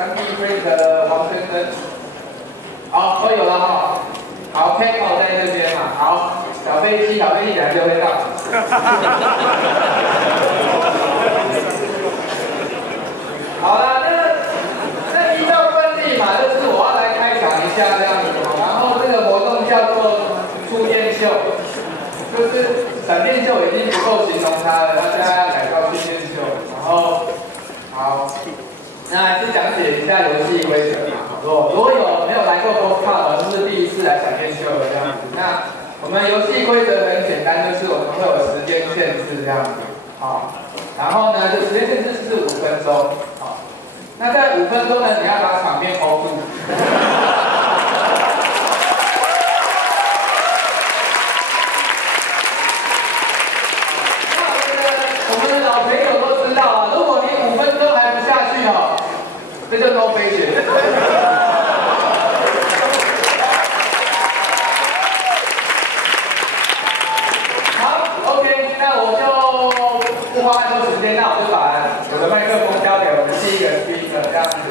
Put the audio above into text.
3D Free 的王先生，好，都有了哈。好 ，Kiko 在这边嘛，好，小飞机等下就会到。好了，那依照惯例嘛，就是我要来开场一下这样子，然后这个活动叫做触电秀，就是闪电秀已经不够形容它了，大家要改到触电秀，然后好。 那还是讲解一下游戏规则嘛。如果有没有来过 BossCon 就是第一次来闪电秀的这样子。那我们游戏规则很简单，就是我们会有时间限制这样子，好。然后呢，就时间限制是5分钟，好。那在5分钟呢，你要把场面 hold 住。我们的老朋友都知道啊，如果你5分钟还不下去哦。 这就都飞雪。好 ，OK， 那我就不花太多时间，那我就把我的麦克风交给我们第一个 speaker 这样子。